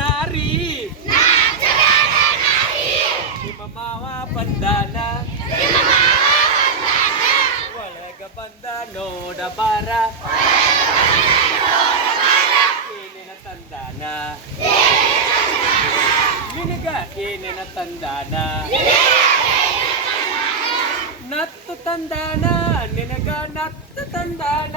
ನಾರಿ. ನಿಮ್ಮ ಮಾವ ಬಂದಾನ? ಒಳಗ ಬಂದ ನೋಡಬಾರ? ಏನೇನ ತಂದಾನ? ನಿನಗ ಏನೇನ ತಂದಾನ? ನತ್ತು ತಂದಾನ? ನಿನಗ ನತ್ತು ತಂದಾನ?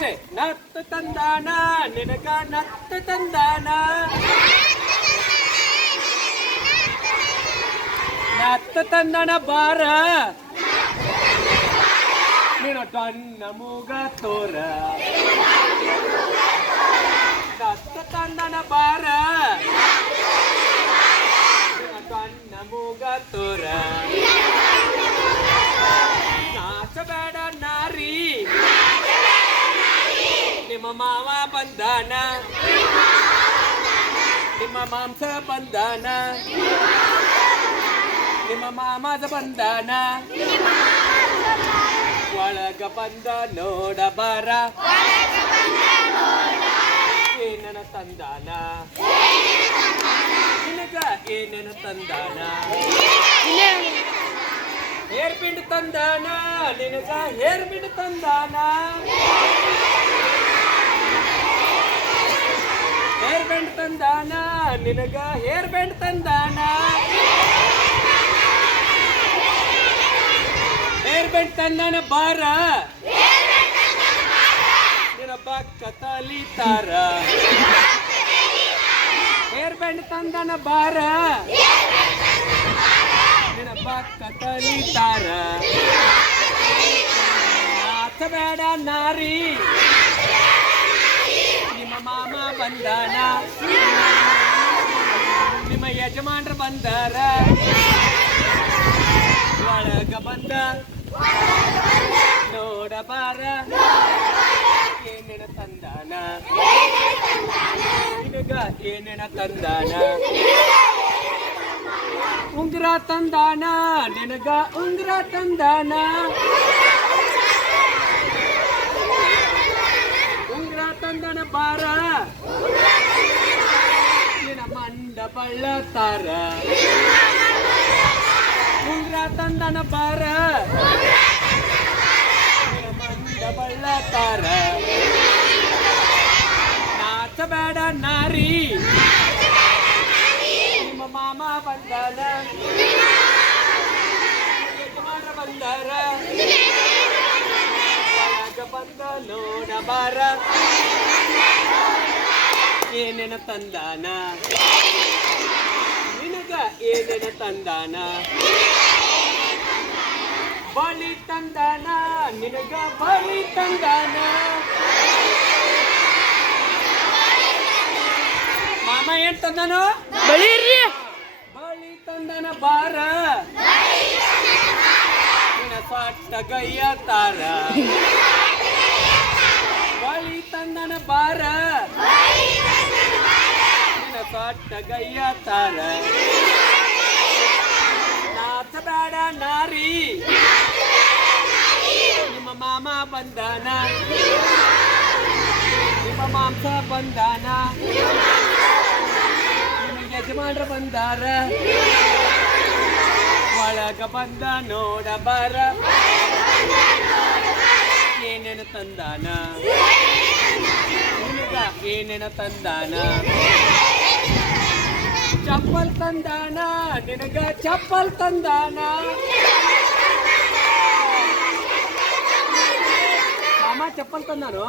ದೋಸೆ ನತ್ತು ತಂದಾನ ನಿನಗ ನತ್ತು ತಂದಾನ ನತ್ತು ತಂದಾನ ಬಾರ ನೀನು ಟನ್ನ ಮೂಗ ತೋರ ನತ್ತು ತಂದನ ಬಾರ ನೀನು ಟನ್ನ ಮೂಗ ತೋರ ನಾಚಬೇಡ ನಾರಿ ನಿಮ್ಮ ಮಾವ ಬಂದಾನ ನಿಮ್ಮ ಮಾಂಸ ಬಂದಾನ ನಿಮ್ಮ ಮಾಮದ ಬಂದಾನ ಒಳಗ ಬಂದ ನೋಡಬಾರ ಏನೇನ ತಂದಾನ ನಿನಗ ಏನೇನ ತಂದಾನ ಹೇರ್ ಪಿಂಡ್ ತಂದಾನ ನಿನಗ ಹೇರ್ ತಂದಾನ ಹೇರ್ ಬ್ಯಾಂಡ್ ತಂದಾನ, ನಿನಗ ಹೇರ್ ಬ್ಯಾಂಡ್ ತಂದಾನ. ಹೇರ್ ಬ್ಯಾಂಡ್ ತಂದಾನ ಬಾರ. ನಿನ್ನ ಕತಲಿ ತಾರ. ಹೇರ್ ಬ್ಯಾಂಡ್ ತಂದಾನ ಬಾರ. ನಿನ್ನ ತಾರ. ಮಾತ ಬೇಡ ನಾರಿ. ಬಂದಾನ ನಿಮ್ಮ ಯಜಮಾನ್ರು ಬಂದಾರ. ಒಳಗ ಬಂದ. ನೋಡಬಾರ. ಏನೇನ ತಂದಾನ. ನಿನಗ ಏನೇನ ತಂದಾನ. ಉಂಗುರ ತಂದಾನ. ನಿನಗ ಉಂಗುರ ತಂದಾನ ಉಂಗುರ ತಂದನ ಬಾರ ನಿನ್ನ ಮಂಡ ಬಳ್ಳ ತಾರ ಉಂಗುರ ತಂದನ ಬಾರ ನಿನ್ನ ಮಂಡ ಬಳ್ಳ ತಾರ ನಾಚಬೇಡ ನಾರಿ ನಿಮ್ಮ ಮಾಮ ಬಂದಾನ ಯಜಮಾನ ಬಂದಾರ ಒಳಗ ಬಂದ ನೋಡಬಾರ ಏನೇನ ತಂದಾನ? ನಿನಗ ಏನೇನ ತಂದಾನ? ಬಳಿ ತಂದಾನ? ನಿನಗ ಬಳಿ ತಂದಾನ? ಮಾಮ ಏನ್ ತಂದಾನು? ಬಳಿ ಬಳಿ ತಂದಾನ ಬಾರ? ನಿನ್ನ ಸೊಟ್ಟ ಗಯ್ಯ ತಾರ? ಬಳಿ ತಂದನ ಬಾರ? ಸೊಟ್ಟ ಗಯ್ಯ ತಾರ ನಾಚಬೇಡ ನಾರಿ. ನಿಮ್ಮ ಮಾಮ ಬಂದಾನ. ನಿಮ್ಮ ಮಾಂಸ ಬಂದಾನ. ನಿಮ್ಮ ಯಜಮಾನ್ರ ಬಂದಾರ. ಒಳಗ ಬಂದ ನೋಡಬಾರ. ಏನೇನು ತಂದಾನ? ಏನೇನ ತಂದಾನ? ಚಪ್ಪಲ್ ತಂದಾನ, ನಿನಗ ಚಪ್ಪಲ್ ತಂದಾನ. ಮಾಮ, ಚಪ್ಪಲ್ ತಂದಾನು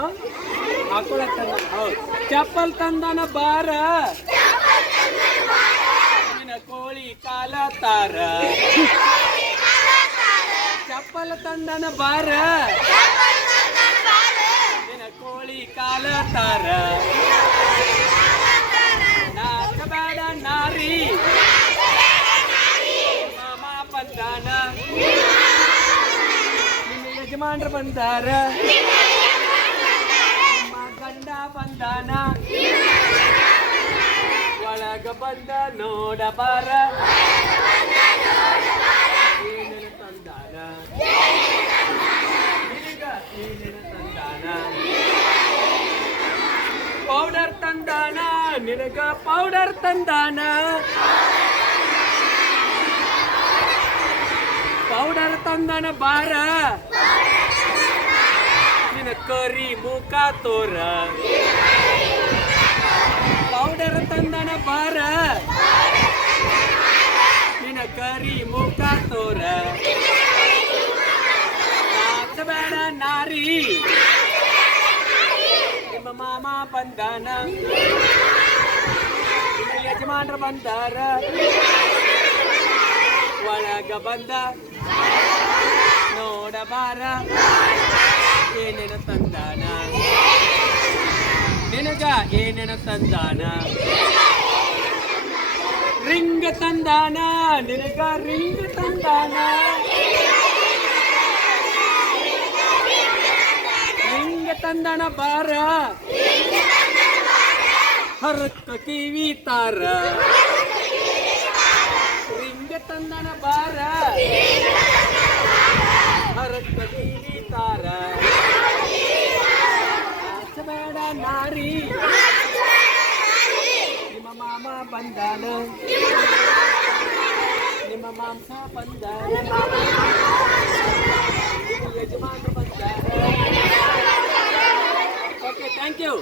ಹಾಕೊಳಕ್ ತಂದ ಹೌದು. ಚಪ್ಪಲ್ ತಂದಾನ ಬಾರ. ನಿನ್ನ ಕೋಳಿ ಕಾಲ ತಾರ. ಚಪ್ಪಲ್ ತಂದನ ಬಾರ. ನಿನ್ನ ಕೋಳಿ ಕಾಲ ತಾರ ನಾಚಬೇಡ ನಾರಿ ಮಾಮ ಬಂದಾನ ನಿನ್ನ ಯಜಮಾನ್ರು ಬಂದಾರ. ನಿಮ್ಮ ಗಂಡ ಬಂದಾನ. ಒಳಗ ಬಂದ ನೋಡಬಾರ ತಂದಾನ. ಪೌಡರ್ ತಂದಾನ. ನಿನಗ ಪೌಡರ್ ತಂದಾನ. ಪೌಡರ್ ತಂದಾನ ಬಾರ. ನಿನ ಕರಿ ಮುಖ ತೋರ. ಪೌಡರ್ ತಂದಾನ ಬಾರ. ನಿನ ಕರಿ ಮುಖ ತೋರ. ಬೇಡ ನಾರಿ. ನಿಮ್ಮ ಮಾಮ ಬಂದಾನ. ನಿಮ್ಮ ಯಜಮಾನ್ರು ಬಂದಾರ. ಒಳಗ ಬಂದ ನೋಡಬಾರ ಏನೇನು ತಂದಾನ ನಿನಗ ಏನೇನು ತಂದಾನ ರಿಂಗ ತಂದಾನ ನಿನಗ ರಿಂಗ ತಂದಾನ ರಿಂಗ ತಂದಾನ ಬಾರ ಹರಕ್ಕ ಕಿವಿ ತಾರ. ರಿಂಗ ತಂದನ ಬಾರ ಹರಕ್ಕ ಕಿವಿ ತಾರ ಬೇಡ ನಾರಿ. ನಿಮ್ಮ ಮಾಮ ಬಂದಾನ ನಿಮ್ಮ ಮಾಂಸ ಬಂದಾನ ನಿಮ್ಮ ಯಜಮಾನ ಬಂದಾನ ಓಕೆ ಥ್ಯಾಂಕ್ ಯು